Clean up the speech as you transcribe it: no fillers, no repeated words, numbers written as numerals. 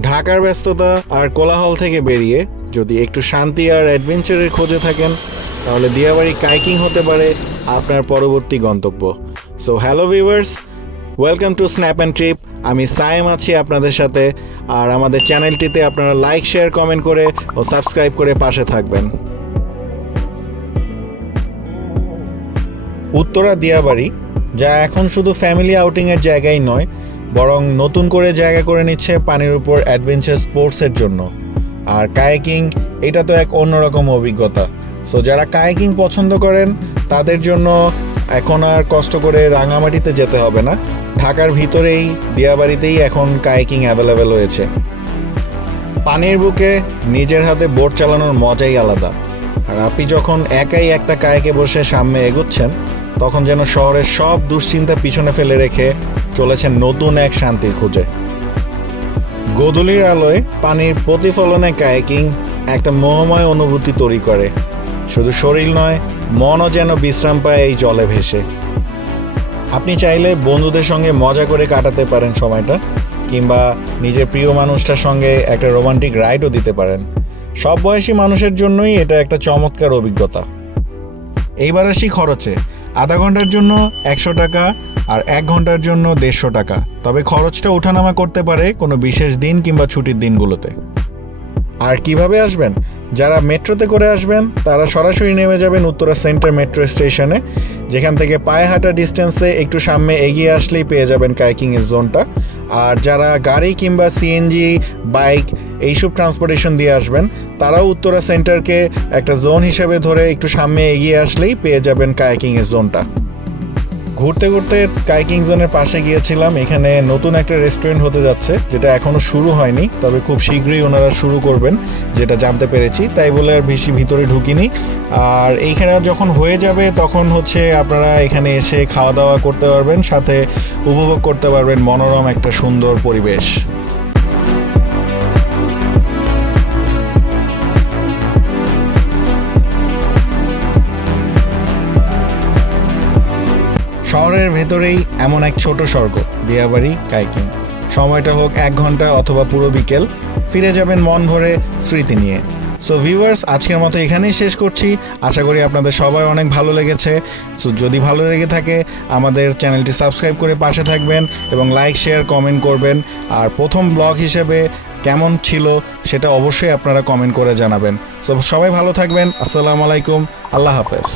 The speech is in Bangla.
ঢাকার ব্যস্ততা আর কোলাহল থেকে বেরিয়ে যদি একটু শান্তি আর অ্যাডভেঞ্চারের খোঁজে থাকেন তাহলে দিয়াবাড়ি কাইকিং হতে পারে আপনার পরবর্তী গন্তব্য। So hello viewers, welcome to snap and trip. আমি সায়েম আছি আপনাদের সাথে, আর আমাদের চ্যানেলটিতে আপনারা লাইক, শেয়ার, কমেন্ট করে ও সাবস্ক্রাইব করে পাশে থাকবেন। উত্তরা দিয়াবাড়ি, যা এখন শুধু ফ্যামিলি আউটিংয়ের জায়গাই নয়, বরং নতুন করে জায়গা করে নিচ্ছে পানির উপর অ্যাডভেঞ্চার স্পোর্টসের জন্য। আর কায়াকিং এটা তো এক অন্যরকম অভিজ্ঞতা। সো যারা কায়াকিং পছন্দ করেন তাদের জন্য এখন আর কষ্ট করে রাঙামাটিতে যেতে হবে না। ঢাকার ভিতরেই দিয়াবাড়িতেই এখন কায়াকিং অ্যাভেলেবেল হয়েছে। পানির বুকে নিজের হাতে বোট চালানোর মজাই আলাদা। আর আপনি যখন একাই একটা কায়াকে বসে সামনে এগোচ্ছেন তখন যেন শহরের সব দুশ্চিন্তা পিছনে ফেলে রেখে চলেছেন নতুন এক শান্তির খোঁজে। গোধূলির আলোয় পানির প্রতিফলনে কায়াকিং একটা মোহময় অনুভূতি তৈরি করে। শুধু শরীর নয়, মনও যেন বিশ্রাম পায় এই জলে ভেসে। আপনি চাইলে বন্ধুদের সঙ্গে মজা করে কাটাতে পারেন সময়টা, কিংবা নিজের প্রিয় মানুষটার সঙ্গে একটা রোমান্টিক রাইডও দিতে পারেন। সব বয়সী মানুষের জন্যই এটা একটা চমৎকার অভিজ্ঞতা। এইবার আসি খরচে। আধা ঘন্টার জন্য 100 টাকা আর 1 ঘন্টার জন্য 150 টাকা। তবে খরচটা ওঠানামা করতে পারে কোনো বিশেষ দিন কিংবা ছুটির দিনগুলোতে। আর কিভাবে আসবেন? যারা মেট্রোতে করে আসবেন তারা সরাসরি নেমে যাবেন উত্তরা সেন্টার মেট্রো স্টেশনে, যেখান থেকে পায়ে হাঁটা ডিস্টেন্সে একটু সামনে এগিয়ে আসলেই পেয়ে যাবেন কায়াকিংয়ের জোনটা। আর যারা গাড়ি কিংবা সিএনজি, বাইক এইসব ট্রান্সপোর্টেশন দিয়ে আসবেন তারাও উত্তরা সেন্টারকে একটা জোন হিসেবে ধরে একটু সামনে এগিয়ে আসলেই পেয়ে যাবেন কায়াকিংয়ের জোনটা। ঘুরতে ঘুরতে কায়াকিং জোনের পাশে গিয়েছিলাম। এখানে নতুন একটা রেস্টুরেন্ট হতে যাচ্ছে, যেটা এখনও শুরু হয়নি, তবে খুব শীঘ্রই ওনারা শুরু করবেন যেটা জানতে পেরেছি। তাই বলে আর বেশি ভিতরে ঢুকিনি। আর এইখানে যখন হয়ে যাবে তখন আপনারা এখানে এসে খাওয়া দাওয়া করতে পারবেন, সাথে উপভোগ করতে পারবেন মনোরম একটা সুন্দর পরিবেশ। শহরের ভেতরেই এমন এক ছোট স্বর্গ দিয়াবাড়ি কায়াকিং। সময়টা হোক 1 ঘন্টা অথবা পুরো বিকেল, ফিরে যাবেন মন ভরে স্মৃতি নিয়ে। সো ভিউয়ার্স, আজকের মতো এখানেই শেষ করছি। আশা করি আপনাদের সবার অনেক ভালো লেগেছে। সো যদি ভালো লেগে থাকে আমাদের চ্যানেলটি সাবস্ক্রাইব করে পাশে থাকবেন এবং লাইক, শেয়ার, কমেন্ট করবেন। আর প্রথম ব্লগ হিসেবে কেমন ছিল সেটা অবশ্যই আপনারা কমেন্ট করে জানাবেন। সো সবাই ভালো থাকবেন। আসসালামু আলাইকুম, আল্লাহ হাফেজ।